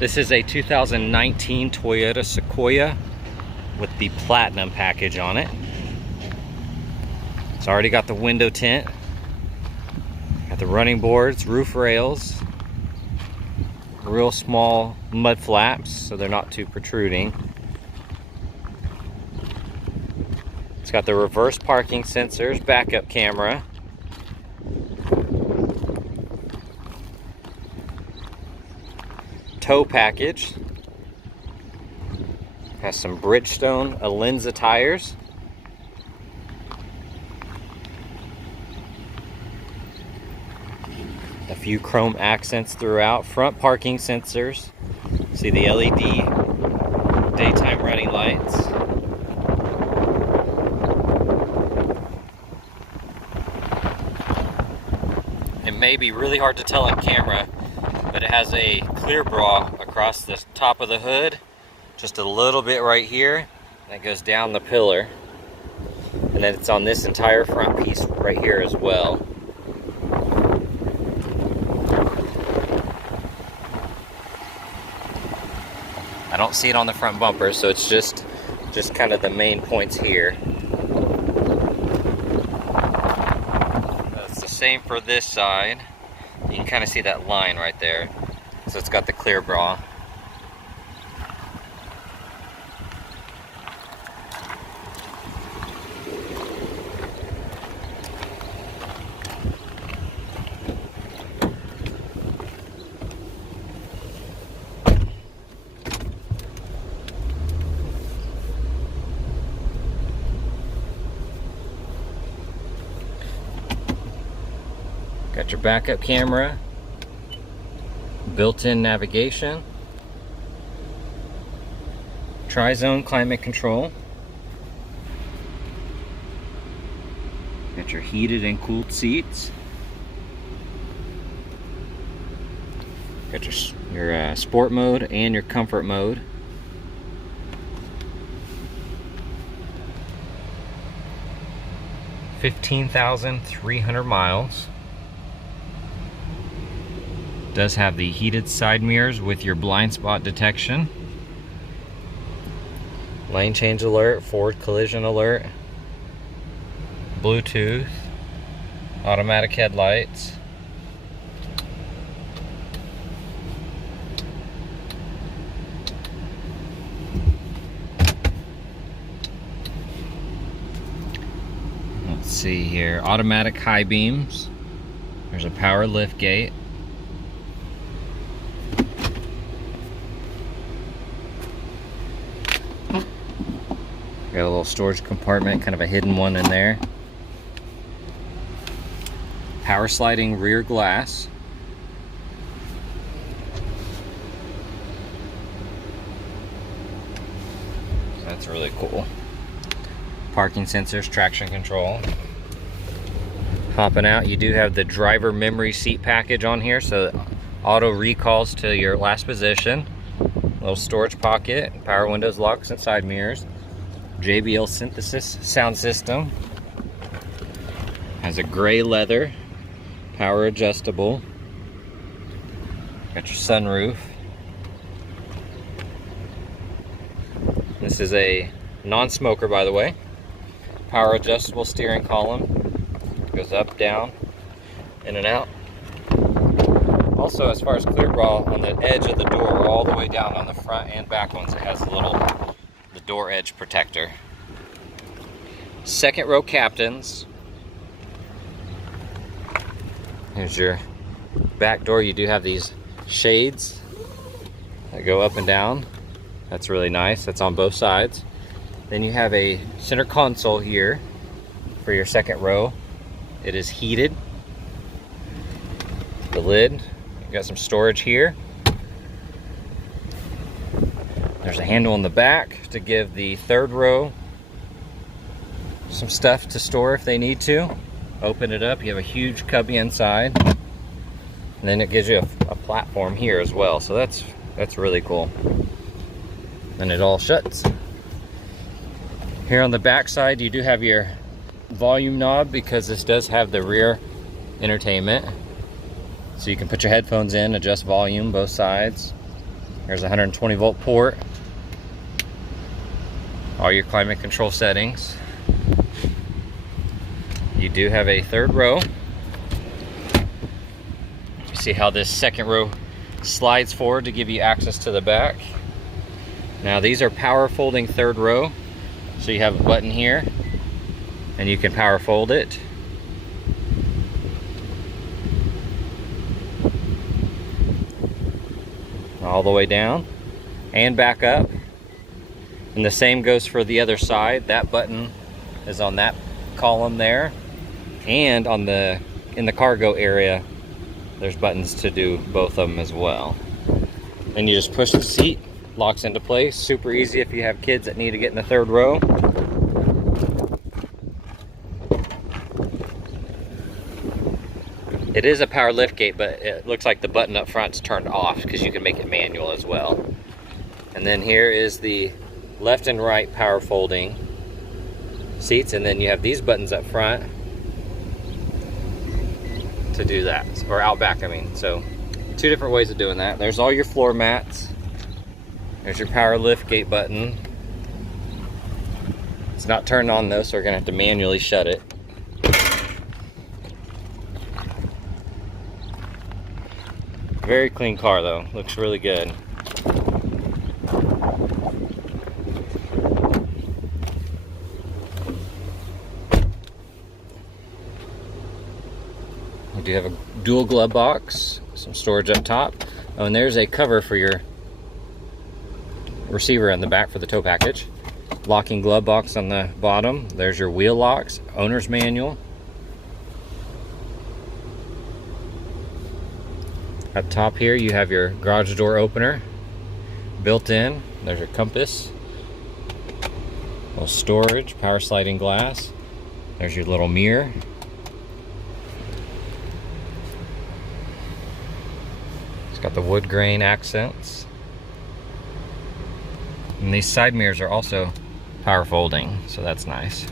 This is a 2019 Toyota Sequoia with the Platinum package on it. It's already got the window tint, got the running boards, roof rails, real small mud flaps so they're not too protruding. It's got the reverse parking sensors, backup camera, tow package, has some Bridgestone Alenza tires, a few chrome accents throughout, front parking sensors, see the LED daytime running lights. It may be really hard to tell on camera, but it has a clear bra across the top of the hood, just a little bit right here, that goes down the pillar, and then it's on this entire front piece right here as well. I don't see it on the front bumper, so it's just kind of the main points here. It's the same for this side. You can kind of see that line right there. So it's got the clear bra. Got your backup camera, built-in navigation, tri-zone climate control, got your heated and cooled seats, got your sport mode and your comfort mode. $15,300 miles. Does have the heated side mirrors with your blind spot detection, lane change alert, forward collision alert, Bluetooth, automatic headlights, let's see here, automatic high beams, there's a power lift gate, got a little storage compartment, kind of a hidden one in there. Power sliding rear glass. That's really cool. Parking sensors, traction control. Hopping out, you do have the driver memory seat package on here, so auto recalls to your last position. Little storage pocket, power windows, locks, and side mirrors. JBL synthesis sound system, has a gray leather, power adjustable, got your sunroof. This is a non-smoker, by the way. Power adjustable steering column, goes up, down, in and out. Also, as far as clear bra, on the edge of the door, all the way down on the front and back ones, it has a little door edge protector. Second row captains. Here's your back door. You do have these shades that go up and down. That's really nice. That's on both sides. Then you have a center console here for your second row. It is heated. The lid. You got some storage here. There's a handle in the back to give the third row some stuff to store if they need to. Open it up, you have a huge cubby inside. And then it gives you a platform here as well. So that's really cool. And it all shuts. Here on the back side, you do have your volume knob because this does have the rear entertainment. So you can put your headphones in, adjust volume both sides. There's a 120 volt port. All your climate control settings. You do have a third row. You see how this second row slides forward to give you access to the back. Now these are power folding third row. So you have a button here and you can power fold it. All the way down and back up. And the same goes for the other side. That button is on that column there. And on in the cargo area, there's buttons to do both of them as well. Then you just push the seat, locks into place. Super easy if you have kids that need to get in the third row. It is a power lift gate, but it looks like the button up front's turned off because you can make it manual as well. And then here is the left and right power folding seats, and then you have these buttons up front to do that, or out back I mean. So two different ways of doing that. There's all your floor mats. There's your power lift gate button. It's not turned on though, so we're gonna have to manually shut it. Very clean car though, looks really good. We do have a dual glove box, some storage up top. Oh, and there's a cover for your receiver in the back for the tow package. Locking glove box on the bottom. There's your wheel locks, owner's manual. Up top here you have your garage door opener built in. There's your compass, little storage, power sliding glass. There's your little mirror. It's got the wood grain accents. And these side mirrors are also power folding, so that's nice.